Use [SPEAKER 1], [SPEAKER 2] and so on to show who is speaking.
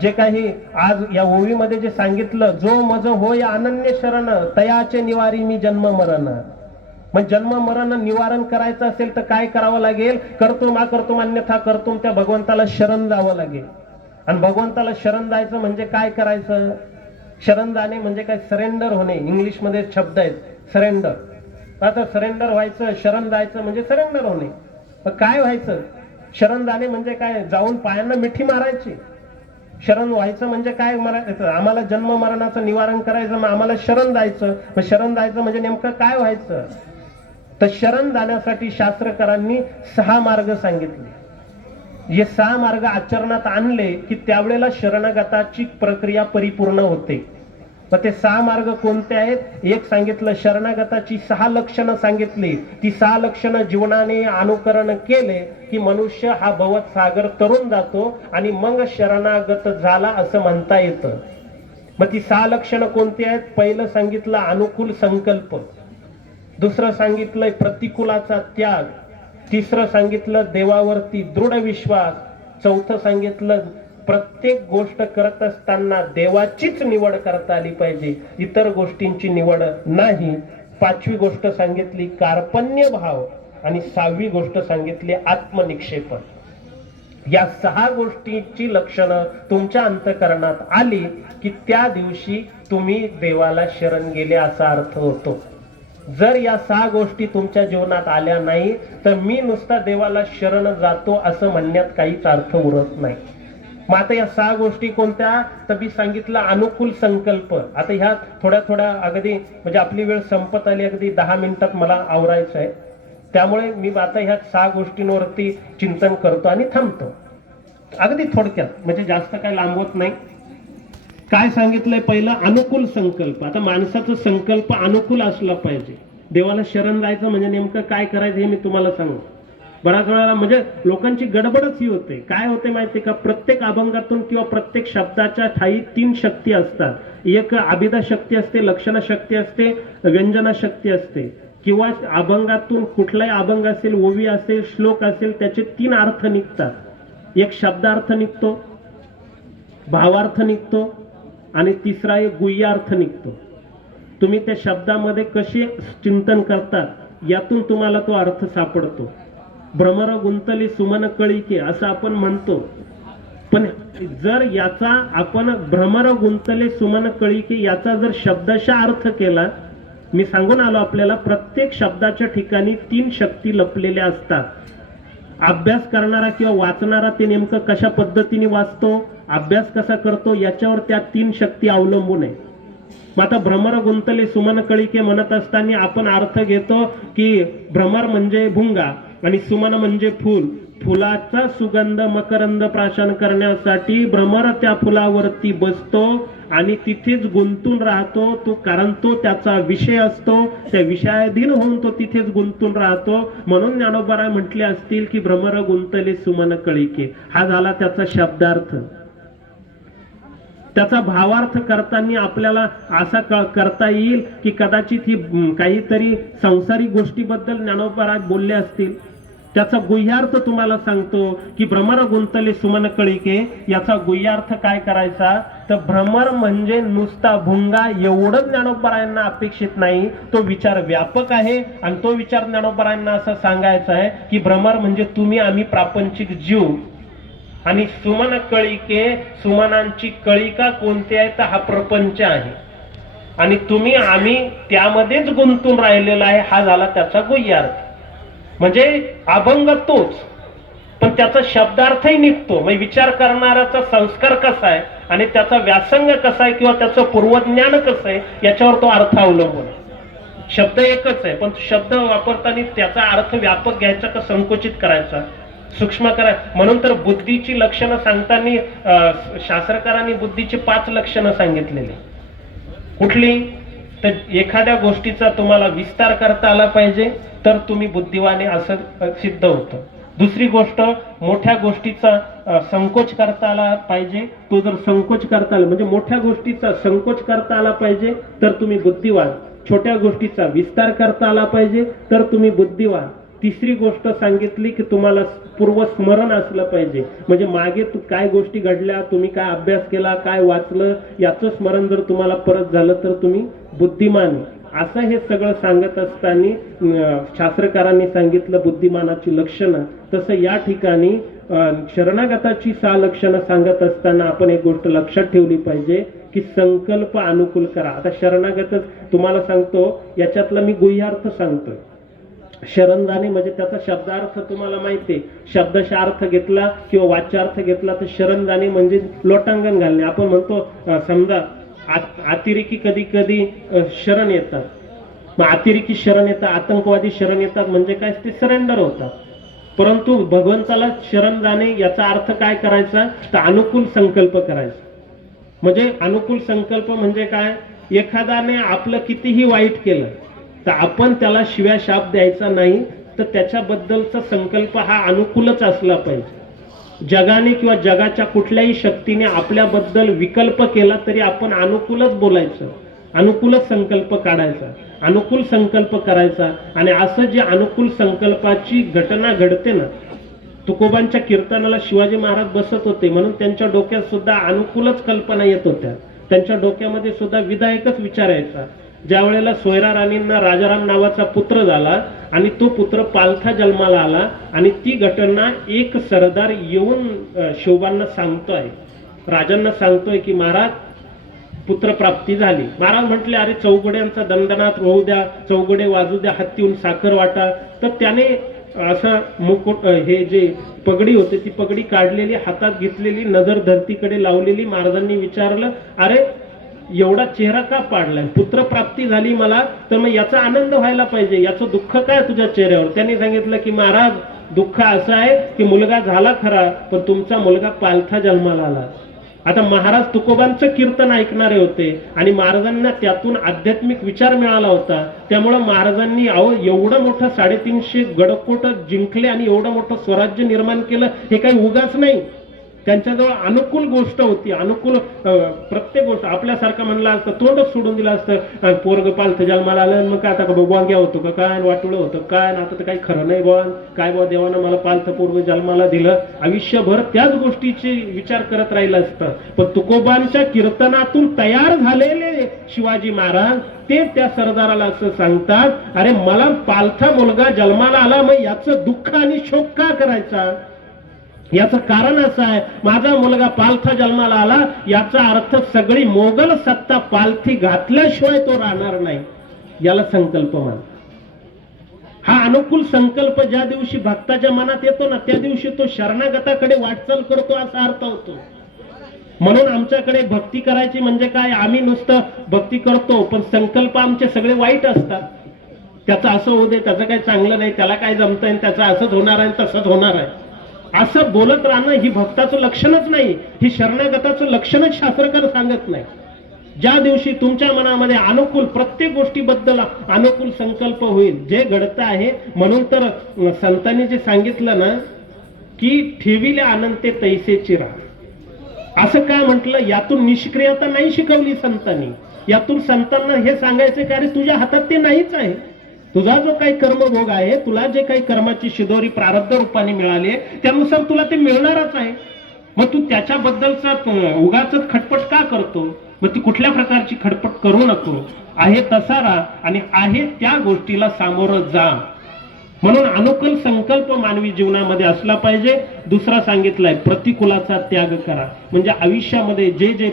[SPEAKER 1] जे काही आज या ओवीमध्ये जे सांगितलं जो मज होय अनन्य शरण तयाचे निवारी मी जन्म मरण. मग जन्म मरण निवारण करायचं असेल तर काय करावं लागेल? करतो मा करतो अन्यथा करतो त्या भगवंताला शरण जावं लागेल. आणि भगवंताला शरण जायचं म्हणजे काय करायचं? शरण जाणे म्हणजे काय? सरेंडर होणे. इंग्लिशमध्ये शब्द आहेत. सरेंडर आता सरेंडर व्हायचं शरण जायचं म्हणजे सरेंडर होणे. मग काय व्हायचं? शरण जाणे म्हणजे काय? जाऊन पायांना मिठी मारायची. शरण व्हायचं म्हणजे काय? मरा- आम्हाला जन्म मरणाचं निवारण करायचं मग आम्हाला शरण जायचं. मग शरण जायचं म्हणजे नेमकं काय व्हायचं? तर शरण जाण्यासाठी शास्त्रकारांनी सहा मार्ग सांगितले. हे सहा मार्ग आचरणात आणले की त्यावेळेला शरणगताची प्रक्रिया परिपूर्ण होते. मग ते सहा मार्ग कोणते आहेत? एक सांगितलं शरणागताची सहा लक्षणं सांगितली. ती सहा लक्षणं जीवनाने अनुकरण केले की मनुष्य हा भवत सागर तरुण जातो आणि मग शरणागत झाला असं म्हणता येतं. मग ती सहा लक्षणं कोणती आहेत? पहिलं सांगितलं अनुकूल संकल्प. दुसरं सांगितलंय प्रतिकूलाचा त्याग. तिसरं सांगितलं देवावरती दृढ विश्वास. चौथं सांगितलं प्रत्येक गोष्ट करत असताना देवाचीच निवड करता आली पाहिजे. इतर गोष्टींची निवड नाही. पाचवी गोष्ट सांगितली कार्पण्य भाव. आणि सहावी गोष्ट सांगितली आत्मनिक्षेपण. या सहा गोष्टीची लक्षणं तुमच्या अंतकरणात आली की त्या दिवशी तुम्ही देवाला शरण गेले असा अर्थ होतो. जर या सहा गोष्टी तुमच्या जीवनात आल्या नाही तर मी नुसता देवाला शरण जातो असं म्हणण्यात काहीच अर्थ उरत नाही. मग आता या सहा गोष्टी कोणत्या? तर मी सांगितलं अनुकूल संकल्प. आता ह्या थोड्या थोड्या अगदी म्हणजे आपली वेळ संपत आली अगदी दहा मिनिटात मला आवरायचं आहे त्यामुळे मी आता ह्या सहा गोष्टींवरती चिंतन करतो आणि थांबतो. अगदी थोडक्यात म्हणजे जास्त काय लांबवत नाही. काय सांगितलंय पहिलं? अनुकूल संकल्प. आता माणसाचा संकल्प अनुकूल असला पाहिजे. देवाला शरण जायचं म्हणजे नेमकं काय करायचं हे मी तुम्हाला सांगू. बऱ्याच वेळेला म्हणजे लोकांची गडबडच ही होते. काय होते माहिती का? प्रत्येक अभंगातून किंवा प्रत्येक शब्दाच्या ठाई तीन शक्ती असतात. एक अभिदा शक्ती असते लक्षणा शक्ती असते व्यंजना शक्ती असते. किंवा अभंगातून कुठलाही अभंग असेल ओवी असेल श्लोक असेल त्याचे तीन अर्थ निघतात. एक शब्दार्थ निघतो भावार्थ निघतो आणि तिसरा एक गुह्यार्थ निघतो. तुम्ही त्या शब्दामध्ये कसे चिंतन करतात यातून तुम्हाला तो अर्थ सापडतो. भ्रमर गुंतली सुमन कळीके असं आपण म्हणतो. पण जर याचा आपण भ्रमर गुंतले सुमन कळीके याचा जर शब्दाशा अर्थ केला मी सांगून आलो आपल्याला प्रत्येक शब्दाच्या ठिकाणी तीन शक्ती लपलेल्या असतात. अभ्यास करणारा किंवा वाचणारा ते नेमकं कशा पद्धतीने वाचतो अभ्यास कसा करतो याच्यावर त्या तीन शक्ती अवलंबून आहे. मग आता भ्रमर गुंतले सुमन कळिके म्हणत असताना आपण अर्थ घेतो की भ्रमर म्हणजे भुंगा. आणि सुमन म्हणजे फुल. फुलाचा सुगंध मकरंद प्राशन करण्यासाठी भ्रमर त्या फुलावरती बसतो आणि तिथेच गुंतून राहतो. तो कारण तो त्याचा विषय असतो. त्या विषयाधीन होऊन तो तिथेच गुंतून राहतो. म्हणून ज्ञानोबराय म्हटले असतील की भ्रमर गुंतले सुमन कळिके. हा झाला त्याचा शब्दार्थ. त्याचा भावार्थ करताना आपल्याला असा करता येईल की कदाचित ही काहीतरी सांसारिक गोष्टीबद्दल ज्ञानोपराज बोलले असतील. त्याचा गुह्यार्थ तुम्हाला सांगतो की भ्रमर गुंतले सुमन कळिके याचा गुह्यार्थ काय करायचा? तर भ्रमर म्हणजे नुसता भुंगा एवढं ज्ञानोपरायांना अपेक्षित नाही तो विचार व्यापक आहे. आणि तो विचार ज्ञानोपरायांना असं सांगायचा आहे की भ्रमर म्हणजे तुम्ही आम्ही प्रापंचिक जीव. आणि सुमन कळिके सुमनांची कळिका कोणती आहे? तर हा प्रपंच आहे. आणि तुम्ही आम्ही त्यामध्येच गुंतून राहिलेला आहे हा झाला त्याचा गुह्यार्थ. म्हणजे अभंग तोच. पण त्याचा शब्दार्थही निघतो. म्हणजे विचार करणाऱ्याचा संस्कार कसा आहे आणि त्याचा व्यासंग कसा आहे किंवा त्याचं पूर्वज्ञान कसं आहे याच्यावर तो अर्थ अवलंबून आहे. शब्द एकच आहे पण शब्द वापरताना त्याचा अर्थ व्यापक घ्यायचा का संकुचित करायचा? सूक्ष्म करा. म्हणून तर बुद्धीची लक्षणं सांगताना शास्त्रकारांनी बुद्धीची पाच लक्षणं सांगितलेली. कुठली? तर एखाद्या गोष्टीचा तुम्हाला विस्तार करता आला पाहिजे तर तुम्ही बुद्धिवाने असं सिद्ध होतं. दुसरी गोष्ट मोठ्या गोष्टीचा संकोच करता आला पाहिजे तो जर संकोच करता आला म्हणजे मोठ्या गोष्टीचा संकोच करता आला पाहिजे तर तुम्ही बुद्धिवान. छोट्या गोष्टीचा विस्तार करता आला पाहिजे तर तुम्ही बुद्धिवान. तिसरी गोष्ट सांगितली की तुम्हाला पूर्व स्मरण असलं पाहिजे. म्हणजे मागे तू काय गोष्टी घडल्या तुम्ही काय अभ्यास केला काय वाचलं याचं स्मरण जर तुम्हाला परत झालं तर तुम्ही बुद्धिमान. असं हे सगळं सांगत असताना शास्त्रकारांनी सांगितलं बुद्धिमानाची लक्षणं. तसं या ठिकाणी शरणागताची सहा लक्षणं सांगत असताना आपण एक गोष्ट लक्षात ठेवली पाहिजे की संकल्प अनुकूल करा. आता शरणागतच तुम्हाला सांगतो याच्यातला मी गुह्यार्थ सांगतोय. शरण जाणे म्हणजे त्याचा शब्दार्थ तुम्हाला माहिती आहे. शब्दशः अर्थ घेतला किंवा वाच्यार्थ घेतला तर शरण जाणे म्हणजे लोटांगण घालणे. आपण म्हणतो समजा अतिरेकी कधी कधी शरण येतात. मग अतिरेकी शरण येतात आतंकवादी शरण येतात म्हणजे काय? ते सरेंडर होतात. परंतु भगवंताला शरण जाणे याचा अर्थ काय करायचा? तर अनुकूल संकल्प करायचा. म्हणजे अनुकूल संकल्प म्हणजे काय? एखाद्याने आपलं कितीही वाईट केलं तर आपण त्याला शिव्या शाप द्यायचा नाही तर त्याच्याबद्दलचा संकल्प हा अनुकूलच असला पाहिजे. जगाने किंवा जगाच्या कुठल्याही शक्तीने आपल्याबद्दल विकल्प केला तरी आपण अनुकूलच बोलायचं. अनुकूलच संकल्प काढायचा. अनुकूल संकल्प करायचा. आणि असं जे अनुकूल संकल्पाची घटना घडते ना तुकोबांच्या कीर्तनाला शिवाजी महाराज बसत होते. म्हणून त्यांच्या डोक्यात सुद्धा अनुकूलच कल्पना येत होत्या. त्यांच्या डोक्यामध्ये सुद्धा विधायकच विचारायचा ज्या वेळेला सोयरा राणींना राजाराम नावाचा पुत्र झाला आणि तो पुत्र पालथा जन्माला आला आणि ती घटना एक सरदार येऊन शोभांना सांगतोय. राजांना सांगतोय की महाराज पुत्रप्राप्ती झाली. महाराज म्हटले अरे चौघड्यांचा दंडनात होऊ द्या चौघडे वाजू द्या हत्तीहून साखर वाटा. तर त्याने असा मुकुट हे जे पगडी होते ती पगडी काढलेली हातात घेतलेली नजर धरतीकडे लावलेली महाराजांनी विचारलं अरे एवढा चेहरा का पाडलाय? पुत्रप्राप्ती झाली मला तर मग याचा आनंद व्हायला पाहिजे. याचं दुःख काय तुझ्या चेहऱ्यावर? त्यांनी सांगितलं की महाराज दुःख असं आहे की मुलगा झाला खरा पण तुमचा मुलगा पालथा जन्माला आला. आता महाराज तुकोबांचं कीर्तन ऐकणारे होते आणि महाराजांना त्यातून आध्यात्मिक विचार मिळाला होता. त्यामुळं महाराजांनी अहो एवढं मोठं साडेतीनशे गडकोट जिंकले आणि एवढं मोठं स्वराज्य निर्माण केलं हे काही उगाच नाही. त्यांच्याजवळ अनुकूल गोष्ट होती अनुकूल प्रत्येक गोष्ट. आपल्यासारखं म्हणलं असतं तोंडच सोडून दिलं असतं. पोरग पालथं जन्माला आलं मग काय आता का वांग्या होतो का? काय वाटुळं होतं? काय? आता तर काही खरं नाही बा काय बा देवानं मला पालथं पोरग जन्माला दिलं. आयुष्यभर त्याच गोष्टीचे विचार करत राहिलं असतं. पण तुकोबांच्या कीर्तनातून तयार झालेले शिवाजी महाराज ते त्या सरदाराला असं सांगतात अरे मला पालथा मुलगा जन्माला आला मग याचं दुःख आणि शोक का करायचा? याचं कारण असं आहे माझा मुलगा पालथा जन्माला आला याचा अर्थ सगळी मोगल सत्ता पालथी घातल्याशिवाय तो राहणार नाही. याला संकल्प मान हा अनुकूल संकल्प ज्या दिवशी भक्ताच्या मनात येतो ना त्या दिवशी तो शरणागताकडे वाटचाल करतो असा अर्थ होतो. म्हणून आमच्याकडे भक्ती करायची म्हणजे काय आम्ही नुसतं भक्ती करतो पण संकल्प आमचे सगळे वाईट असतात. त्याचं असं होऊ दे त्याचं काही चांगलं नाही त्याला काय जमतंय त्याचं असंच होणार आहे तसंच होणार आहे. असं बोलत राहणं ही भक्ताचं लक्षणच नाही ही शरणागताचं लक्षणच शास्त्रकार सांगत नाही. ज्या दिवशी तुमच्या मनामध्ये अनुकूल प्रत्येक गोष्टीबद्दल अनुकूल संकल्प होईल जे घडतं आहे म्हणून तर संतांनी जे सांगितलं ना की ठेविले अनंते तैसेची राह. असं काय म्हटलं? यातून निष्क्रियता नाही शिकवली संतांनी. यातून संतांना हे सांगायचं की अरे तुझ्या हातात ते नाहीच आहे. तुझा जो काही कर्मभोग आहे तुला जे काही कर्माची शिदोरी प्रारब्ध रूपाने मिळाली त्यानुसार तुला ते मिळणारच आहे. मग तू त्याच्याबद्दलचा उगाच खटपट का करतो? मग ती कुठल्या प्रकारची खटपट करू नको? आहे तसा राहा आणि आहे त्या गोष्टीला सामोरं जा. म्हणून अनुकूल संकल्प मानवी जीवनामध्ये असला पाहिजे. दुसरा सांगितलाय प्रतिकूलाचा त्याग करा. म्हणजे आयुष्यामध्ये जे जे